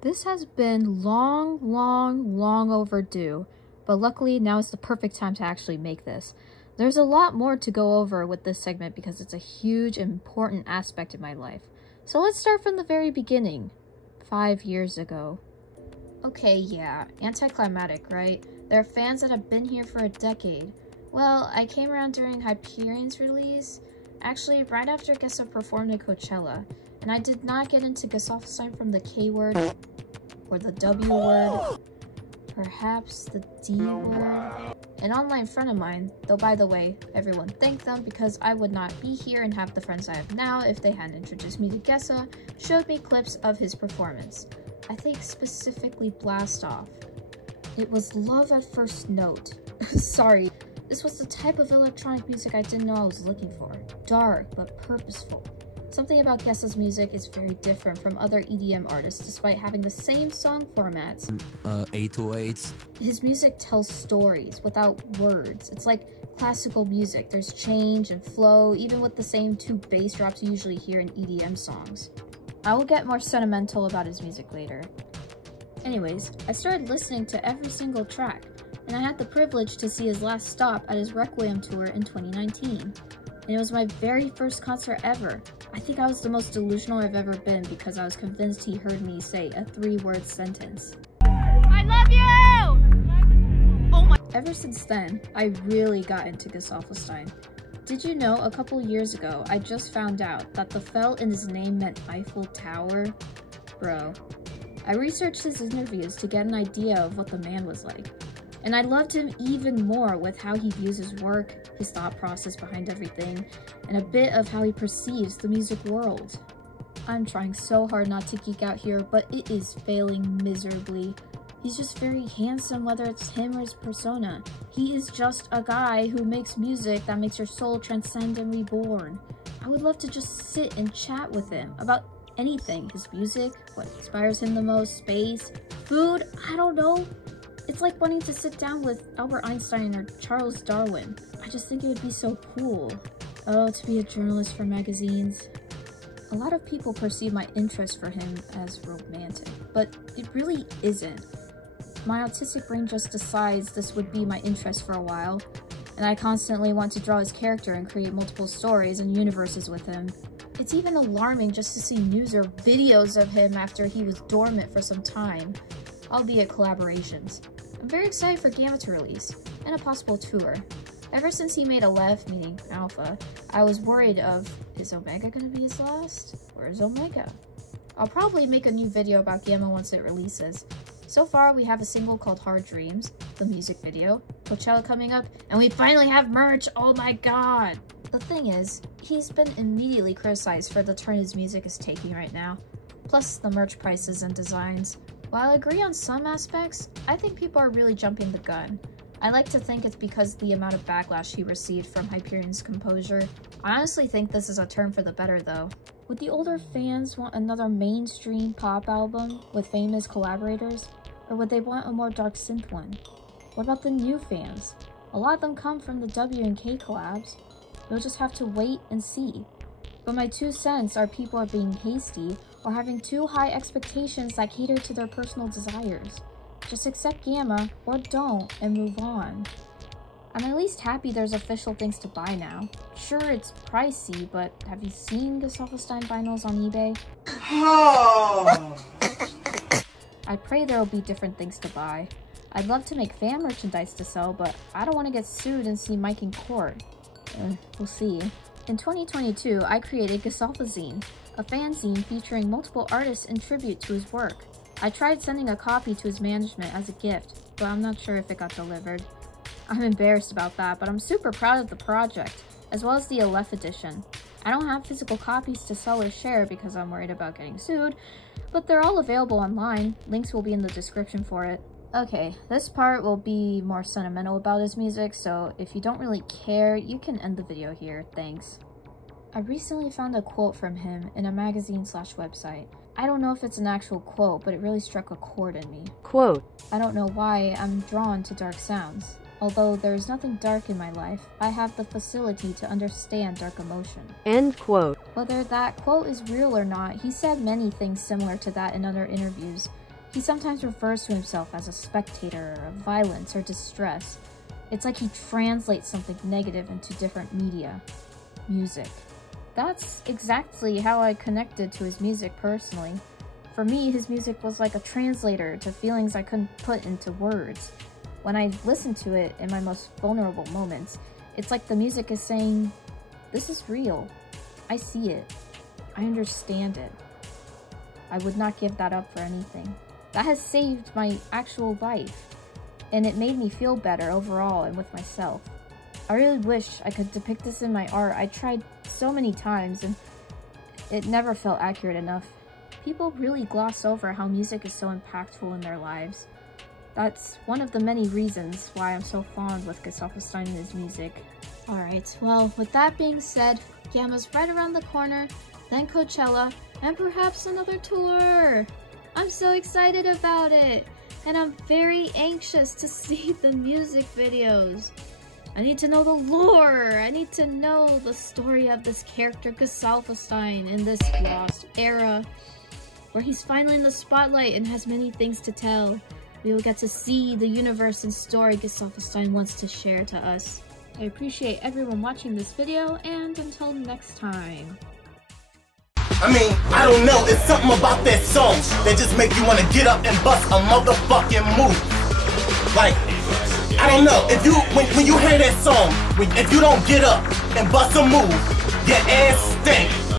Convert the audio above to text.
This has been long overdue, but luckily now is the perfect time to actually make this. There's a lot more to go over with this segment because it's a huge, important aspect of my life. So let's start from the very beginning. 5 years ago. Okay, yeah, anticlimactic, right? There are fans that have been here for a decade. Well, I came around during Hyperion's release, actually right after Gesa performed at Coachella, and I did not get into Gesaffelstein from the K word, or the W word, perhaps the D word. An online friend of mine, though by the way, everyone thanked them because I would not be here and have the friends I have now if they hadn't introduced me to Gesa, showed me clips of his performance. I think specifically Blast Off. It was love at first note. Sorry, this was the type of electronic music I didn't know I was looking for. Dark, but purposeful. Something about Gesa's music is very different from other EDM artists despite having the same song formats. 808s. His music tells stories without words. It's like classical music. There's change and flow, even with the same 2 bass drops you usually hear in EDM songs. I will get more sentimental about his music later. Anyways, I started listening to every single track, and I had the privilege to see his last stop at his Requiem tour in 2019. And it was my very first concert ever. I think I was the most delusional I've ever been because I was convinced he heard me say a 3-word sentence. I love you! Oh my— Ever since then, I really got into Gesaffelstein. Did you know a couple years ago, I just found out that the felt in his name meant Eiffel Tower? Bro. I researched his interviews to get an idea of what the man was like. And I loved him even more with how he views his work, his thought process behind everything, and a bit of how he perceives the music world. I'm trying so hard not to geek out here, but it is failing miserably. He's just very handsome, whether it's him or his persona. He is just a guy who makes music that makes your soul transcend and reborn. I would love to just sit and chat with him about anything. His music, what inspires him the most, space, food, I don't know. It's like wanting to sit down with Albert Einstein or Charles Darwin. I just think it would be so cool. Oh, to be a journalist for magazines. A lot of people perceive my interest for him as romantic, but it really isn't. My autistic brain just decides this would be my interest for a while, and I constantly want to draw his character and create multiple stories and universes with him. It's even alarming just to see news or videos of him after he was dormant for some time, albeit collaborations. I'm very excited for Gamma to release, and a possible tour. Ever since he made Aleph, meaning Alpha, I was worried of, is Omega gonna be his last? Where's Omega? I'll probably make a new video about Gamma once it releases. So far, we have a single called Hard Dreams, the music video, Coachella coming up, and we finally have merch! Oh my god! The thing is, he's been immediately criticized for the turn his music is taking right now, plus the merch prices and designs. While I agree on some aspects, I think people are really jumping the gun. I like to think it's because the amount of backlash he received from Hyperion's composure. I honestly think this is a turn for the better though. Would the older fans want another mainstream pop album with famous collaborators? Or would they want a more dark synth one? What about the new fans? A lot of them come from the W and K collabs. We'll just have to wait and see. But my 2 cents are people are being hasty or having too high expectations that cater to their personal desires. Just accept Gamma or don't and move on. I'm at least happy there's official things to buy now. Sure, it's pricey, but have you seen Gesaffelstein vinyls on eBay? I pray there will be different things to buy. I'd love to make fan merchandise to sell, but I don't want to get sued and see Mike in court. We'll see. In 2022, I created Gesaffelstein, a fanzine featuring multiple artists in tribute to his work. I tried sending a copy to his management as a gift, but I'm not sure if it got delivered. I'm embarrassed about that, but I'm super proud of the project, as well as the Aleph edition. I don't have physical copies to sell or share because I'm worried about getting sued, but they're all available online. Links will be in the description for it. Okay, this part will be more sentimental about his music, so if you don't really care, you can end the video here, thanks. I recently found a quote from him in a magazine/website. I don't know if it's an actual quote, but it really struck a chord in me. Quote, I don't know why I'm drawn to dark sounds. Although there is nothing dark in my life, I have the facility to understand dark emotion. End quote. Whether that quote is real or not, he said many things similar to that in other interviews. He sometimes refers to himself as a spectator of violence or distress. It's like he translates something negative into different media. Music. That's exactly how I connected to his music personally. For me, his music was like a translator to feelings I couldn't put into words. When I listen to it in my most vulnerable moments, it's like the music is saying, "This is real. I see it. I understand it. I would not give that up for anything." That has saved my actual life, and it made me feel better overall and with myself. I really wish I could depict this in my art. I tried so many times, and it never felt accurate enough. People really gloss over how music is so impactful in their lives. That's one of the many reasons why I'm so fond with Gesaffelstein and his music. Alright, well, with that being said, Gamma's right around the corner, then Coachella, and perhaps another tour! I'm so excited about it! And I'm very anxious to see the music videos. I need to know the lore! I need to know the story of this character Gesaffelstein in this lost era, where he's finally in the spotlight and has many things to tell. We will get to see the universe and story Gesaffelstein wants to share to us. I appreciate everyone watching this video, and until next time. I mean, I don't know, it's something about that song that just make you wanna get up and bust a motherfucking move. Like, I don't know, if you, when you hear that song, if you don't get up and bust a move, your ass stink.